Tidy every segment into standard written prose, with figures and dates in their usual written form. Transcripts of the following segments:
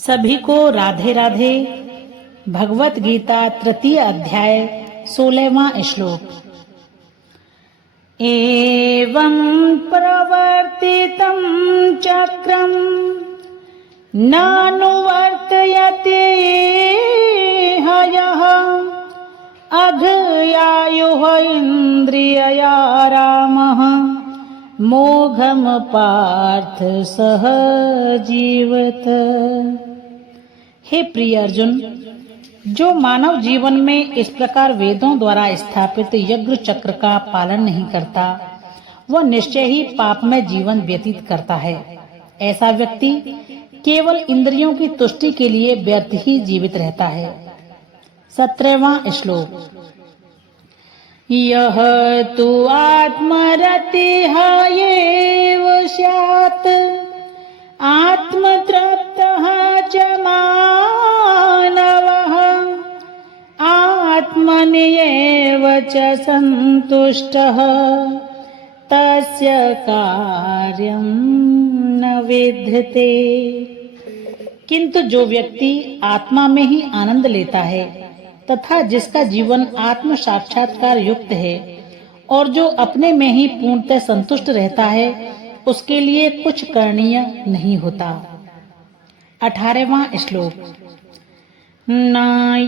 सभी को राधे राधे। भगवत गीता तृतीय अध्याय 16वां श्लोक। एवं प्रवर्तितं चक्रम नानुवर्तयते हयः अघयायुः इन्द्रियया रामः मोघम पार्थ सह जीवत। हे प्रिय अर्जुन, जो मानव जीवन में इस प्रकार वेदों द्वारा स्थापित यज्ञ चक्र का पालन नहीं करता, वह निश्चय ही पाप में जीवन व्यतीत करता है। ऐसा व्यक्ति केवल इंद्रियों की तुष्टि के लिए व्यर्थ ही जीवित रहता है। 17वां श्लोक। यह तु आत्मरतिः एव स्यात् आत्मतृप्तः च मानवः आत्मन्येव च सन्तुष्टः तस्य कार्यं न विद्यते। किंतु जो व्यक्ति आत्मा में ही आनंद लेता है तथा जिसका जीवन आत्म साक्षात्कार युक्त है और जो अपने में ही पूर्णतः संतुष्ट रहता है, उसके लिए कुछ करणीय नहीं होता। 18वां श्लोक। न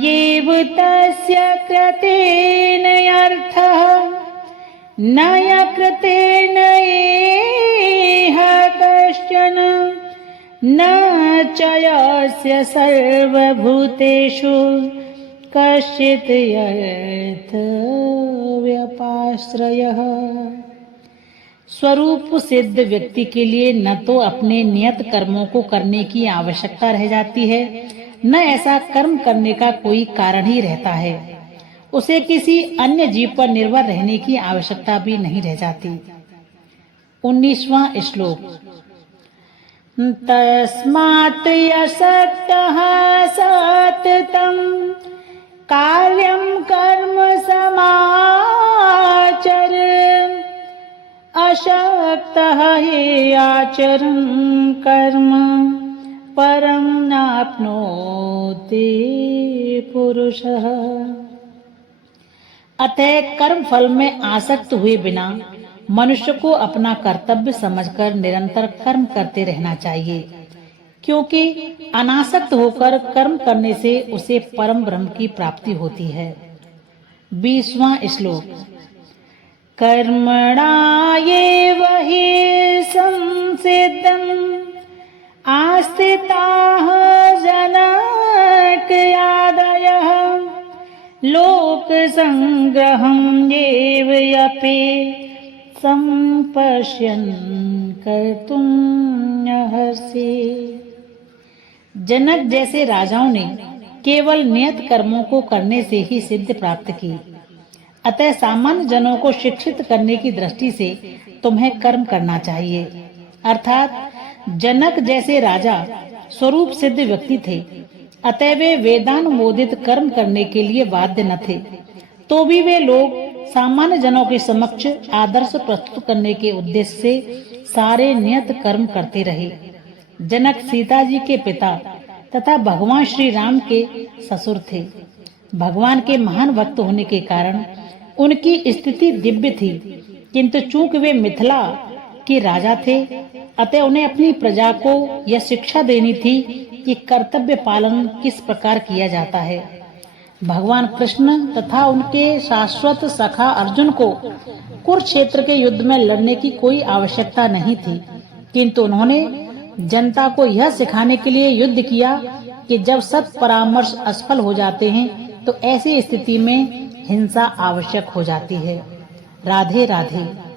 एव तस्य कृतेन अर्थः न यकृतेन एह कश्चन न च यस्य सर्वभूतेषु कश्चित् अर्थ व्यपाश्रयः। स्वरूप सिद्ध व्यक्ति के लिए न तो अपने नियत कर्मों को करने की आवश्यकता रह जाती है, न ऐसा कर्म करने का कोई कारण ही रहता है। उसे किसी अन्य जीव पर निर्भर रहने की आवश्यकता भी नहीं रह जाती। 19वां श्लोक। तस्मात् यशक्तः सततं कार्यं कर्म समाचर अशक्तः हि आचरन् कर्म परं नाप्नोति पुरुषः। अतः कर्म फल में आसक्त हुए बिना मनुष्य को अपना कर्तव्य समझकर निरंतर कर्म करते रहना चाहिए, क्योंकि अनासक्त होकर कर्म करने से उसे परम ब्रह्म की प्राप्ति होती है। 20वां श्लोक। कर्मणा एव हि संसिद्धम् आस्थिताः जनकादयः लोक संग्रहम् एव यपि संपश्यन् कर्तुं अर्हसि। जनक जैसे राजाओं ने केवल नियत कर्मों को करने से ही सिद्धि प्राप्त की, अतः सामान्य जनों को शिक्षित करने की दृष्टि से तुम्हें कर्म करना चाहिए। अर्थात जनक जैसे राजा स्वरूप सिद्ध व्यक्ति थे, अतः वे वेदानुमोदित कर्म करने के लिए बाध्य न थे, तो भी वे लोग सामान्य जनों के समक्ष आदर्श प्रस्तुत करने के उद्देश्य से सारे नियत कर्म करते रहे। जनक सीता जी के पिता तथा भगवान श्री राम के ससुर थे। भगवान के महान भक्त होने के कारण उनकी स्थिति दिव्य थी, किंतु चूंकि वे मिथिला के राजा थे, अतः उन्हें अपनी प्रजा को यह शिक्षा देनी थी कि कर्तव्य पालन किस प्रकार किया जाता है। भगवान कृष्ण तथा उनके शाश्वत सखा अर्जुन को कुरुक्षेत्र के युद्ध में लड़ने की कोई आवश्यकता नहीं थी, किंतु उन्होंने जनता को यह सिखाने के लिए युद्ध किया कि जब सत परामर्श असफल हो जाते हैं तो ऐसी स्थिति में हिंसा आवश्यक हो जाती है। राधे राधे।